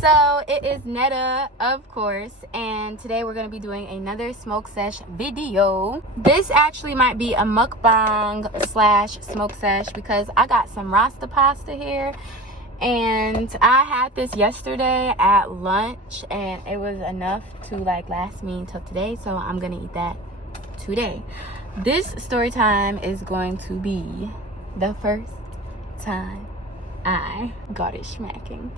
So it is Netta, of course, and today we're going to be doing another smoke sesh video. This actually might be a mukbang slash smoke sesh because I got some Rasta pasta here, and I had this yesterday at lunch and it was enough to like last me until today, so I'm gonna eat that today. This story time is going to be the first time I got it smacking.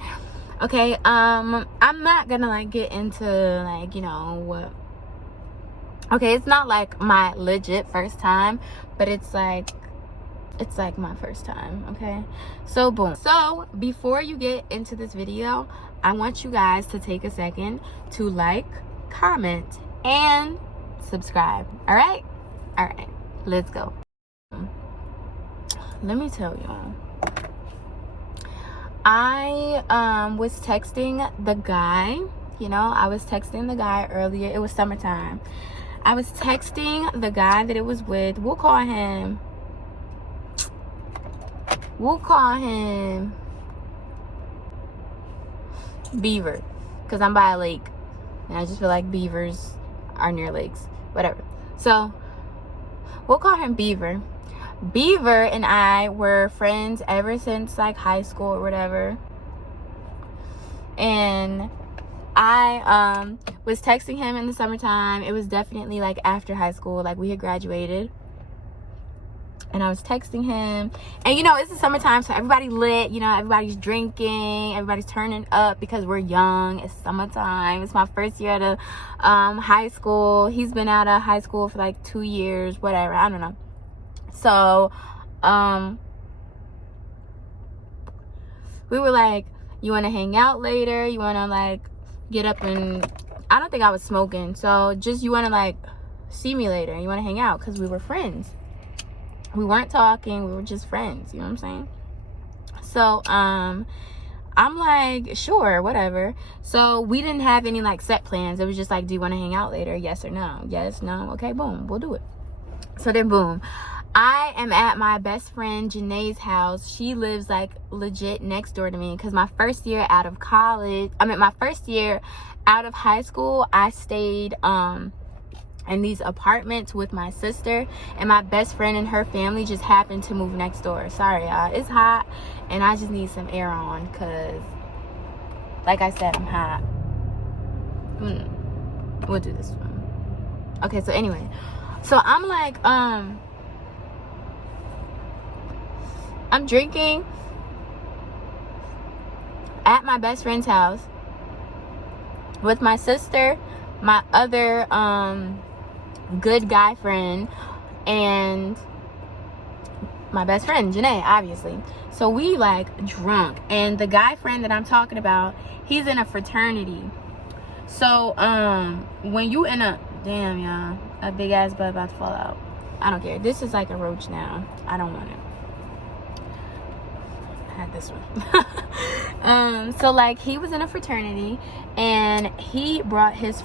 Okay, I'm not gonna like get into like, you know, what, okay, it's not like my legit first time, but it's like my first time. Okay, so boom. So before you get into this video, I want you guys to take a second to like, comment, and subscribe. All right, let's go. Let me tell y'all, I was texting the guy, you know, I was texting the guy earlier. It was summertime. I was texting the guy that it was with. We'll call him Beaver, because I'm by a lake and I just feel like beavers are near lakes, whatever. So we'll call him Beaver. Beaver and I were friends ever since like high school or whatever, and I was texting him in the summertime. It was definitely like after high school, like we had graduated, and I was texting him, and you know, it's the summertime, so everybody lit, you know, everybody's drinking, everybody's turning up because we're young. It's summertime. It's my first year out of high school. He's been out of high school for like 2 years, whatever, I don't know. So we were like, you want to hang out later? You want to like get up and, I don't think I was smoking, so just, you want to like see me later? You want to hang out? Because we were friends. We weren't talking, we were just friends, you know what I'm saying? So I'm like, sure, whatever. So we didn't have any like set plans. It was just like, do you want to hang out later? Yes or no? Yes, no, okay, boom, we'll do it. So then boom, I am at my best friend Janae's house. She lives like legit next door to me, because my first year out of college, my first year out of high school, I stayed in these apartments with my sister, and my best friend and her family just happened to move next door. Sorry y'all, it's hot and I just need some air on, because like I said, I'm hot. We'll do this one. Okay, so anyway, so I'm like I'm drinking at my best friend's house with my sister, my other good guy friend, and my best friend Janae, obviously. So we like drunk, and the guy friend that I'm talking about, he's in a fraternity. So when you in a, damn y'all, a big ass butt about to fall out. I don't care. This is like a roach now. I don't want it. I had this one. So like he was in a fraternity, and he brought his,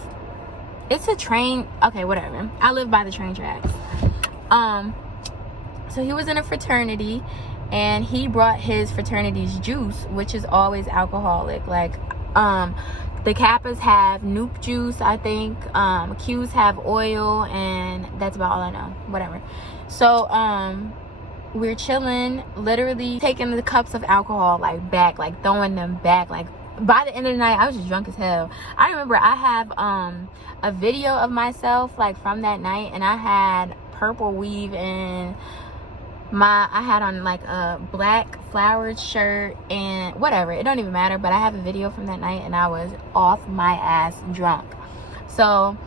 it's a train, okay, whatever, I live by the train tracks. So he was in a fraternity, and he brought his fraternity's juice, which is always alcoholic. Like the Kappas have Nuke juice, I think. Qs have oil, and that's about all I know, whatever. So we're chilling, literally taking the cups of alcohol like back, like throwing them back. Like by the end of the night, I was just drunk as hell. I remember I have a video of myself like from that night, and I had purple weave, and I had on like a black flowered shirt and whatever, it don't even matter, but I have a video from that night, and I was off my ass drunk. So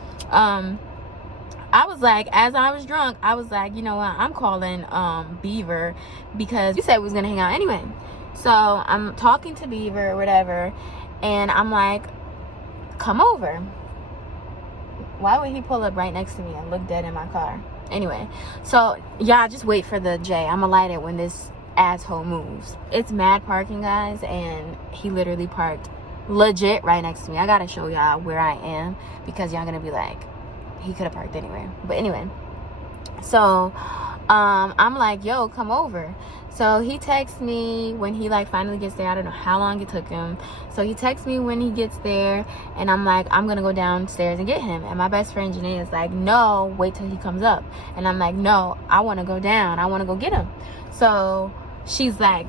I was like, as I was drunk, I was like, you know what, I'm calling Beaver, because you said we was gonna hang out anyway. So I'm talking to Beaver or whatever, and I'm like, come over. Why would he pull up right next to me and look dead in my car? Anyway, so y'all just wait for the J. I'ma light it when this asshole moves. It's mad parking, guys, and he literally parked legit right next to me. I gotta show y'all where I am, because y'all gonna be like, he could have parked anywhere. But anyway, so I'm like, yo, come over. So he texts me when he like finally gets there. I don't know how long it took him. So he texts me when he gets there, and I'm like, I'm gonna go downstairs and get him. And my best friend Janae is like, no, wait till he comes up. And I'm like, no, I want to go down. I want to go get him. So she's like,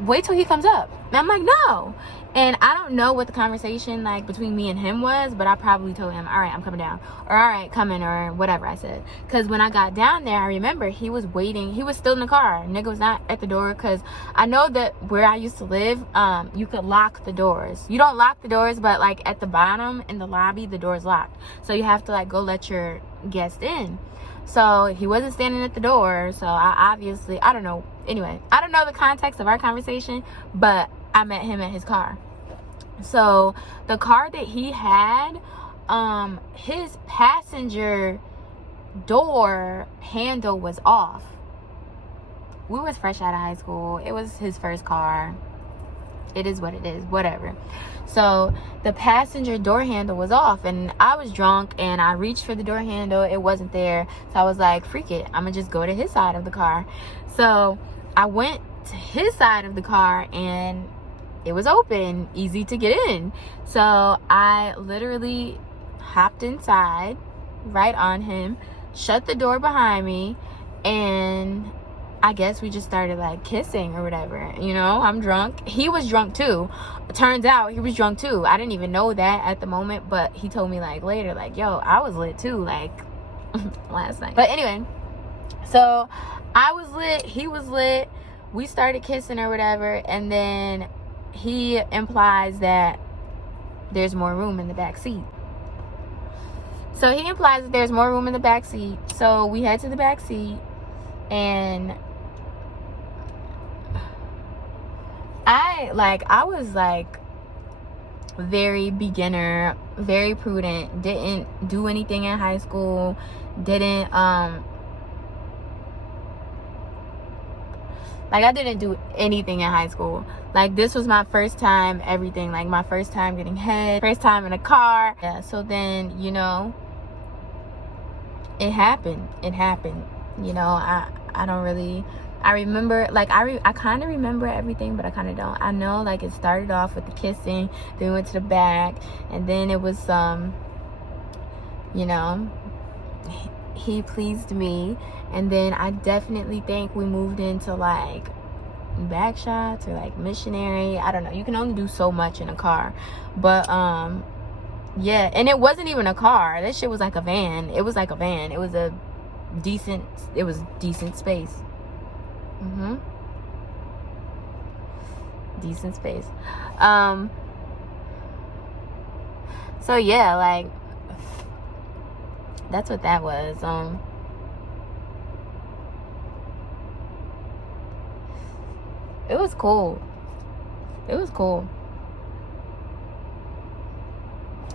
wait till he comes up. And I'm like, no. And I don't know what the conversation like between me and him was, but I probably told him, all right, I'm coming down, or all right, coming, or whatever I said. Because when I got down there, I remember he was waiting. He was still in the car. Nigga was not at the door, because I know that where I used to live, you could lock the doors. You don't lock the doors, but like at the bottom in the lobby, the door's locked. So you have to like go let your guest in. So he wasn't standing at the door. So I don't know. Anyway, I don't know the context of our conversation, but I met him at his car. So the car that he had, his passenger door handle was off. We was fresh out of high school. It was his first car. It is what it is, whatever. So the passenger door handle was off, and I was drunk, and I reached for the door handle. It wasn't there. So I was like, freak it, I'm gonna just go to his side of the car. So I went to his side of the car, and it was open, easy to get in. So I literally hopped inside, right on him, shut the door behind me, and I guess we just started like kissing or whatever. You know, I'm drunk. He was drunk too. Turns out he was drunk too. I didn't even know that at the moment, but he told me like later, like, yo, I was lit too, like last night. But anyway, so I was lit, he was lit, we started kissing or whatever, and then he implies that there's more room in the back seat. So he implies that there's more room in the back seat. So we head to the back seat, and I was like very beginner, very prudent, didn't do anything in high school, didn't like I didn't do anything in high school. Like this was my first time everything, like my first time getting head, first time in a car. Yeah, so then, you know, it happened. You know, I don't really, I remember, like I kind of remember everything, but I kind of don't. I know like it started off with the kissing, then we went to the back, and then it was you know, he pleased me, and then I definitely think we moved into like back shots or like missionary. I don't know, you can only do so much in a car, but yeah. And it wasn't even a car, that shit was like a van. It was like a van. It was decent space. Decent space. So yeah, like that's what that was. It was cool.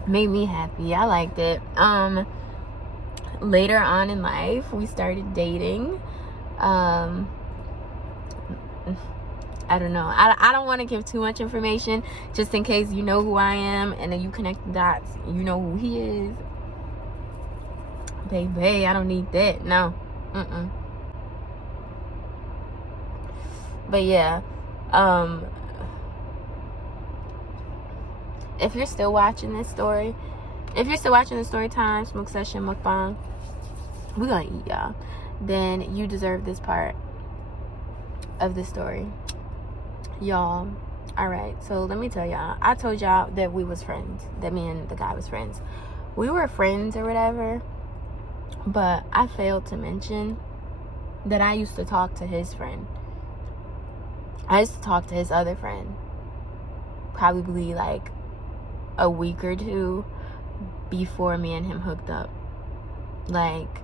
Made me happy. I liked it. Later on in life, we started dating. I don't know. I don't want to give too much information, just in case you know who I am, and then you connect the dots. You know who he is. Baby, I don't need that. No. But yeah. If you're still watching this story, if you're still watching the Storytime Smoke Session Mukbang, we're gonna eat, y'all, then you deserve this part of the story, y'all. All right, so let me tell y'all, I told y'all that we was friends, that me and the guy was friends. We were friends or whatever, but I failed to mention that I used to talk to his friend. I used to talk to his other friend probably like a week or two before me and him hooked up. Like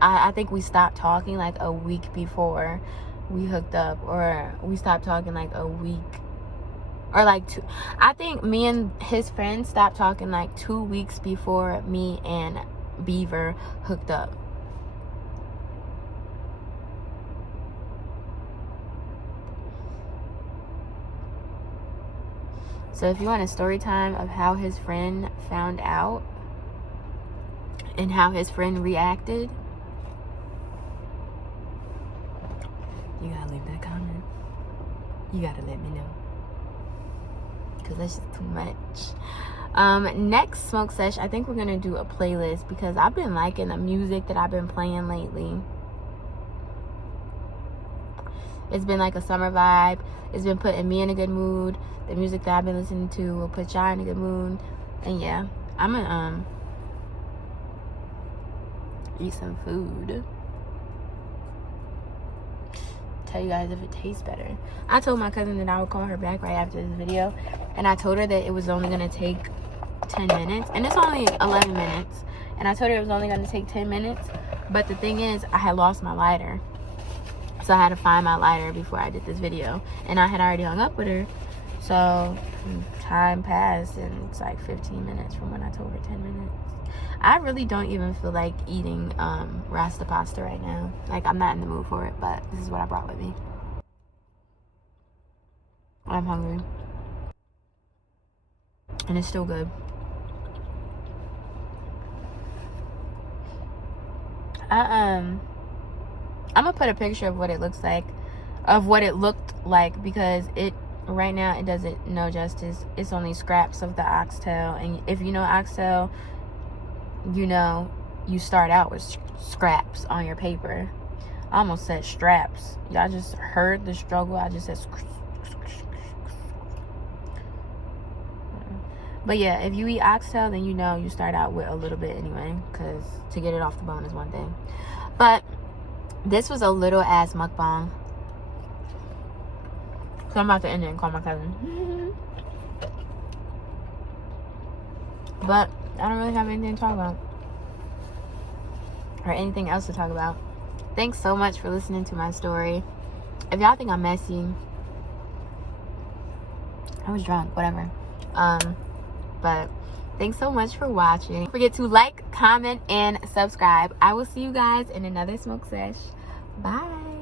I think we stopped talking like a week before we hooked up, or we stopped talking like a week, or like two. I think me and his friend stopped talking like 2 weeks before me and Beaver hooked up. So if you want a story time of how his friend found out and how his friend reacted, that comment. You gotta let me know, because that's just too much. Next smoke sesh, I think we're gonna do a playlist, because I've been liking the music that I've been playing lately. It's been like a summer vibe. It's been putting me in a good mood. The music that I've been listening to will put y'all in a good mood. And yeah, I'm gonna eat some food. Tell you guys if it tastes better. I told my cousin that I would call her back right after this video, and I told her that it was only gonna take 10 minutes, and it's only 11 minutes, and I told her it was only gonna take 10 minutes, but the thing is, I had lost my lighter, so I had to find my lighter before I did this video, and I had already hung up with her, so time passed, and it's like 15 minutes from when I told her 10 minutes. I really don't even feel like eating rasta pasta right now. Like, I'm not in the mood for it, but this is what I brought with me. I'm hungry. And it's still good. I'm gonna put a picture of what it looks like, of what it looked like, because it right now it doesn't no justice. It's only scraps of the oxtail, and if you know oxtail, you know you start out with scraps on your paper. I almost said straps. Y'all just heard the struggle. I just said but yeah, if you eat oxtail, then you know you start out with a little bit anyway, because to get it off the bone is one thing. But this was a little ass mukbang, so I'm about to end it and call my cousin. But I don't really have anything to talk about, or anything else to talk about. Thanks so much for listening to my story. If y'all think I'm messy, I was drunk, whatever. But thanks so much for watching. Don't forget to like, comment, and subscribe. I will see you guys in another smoke sesh. Bye.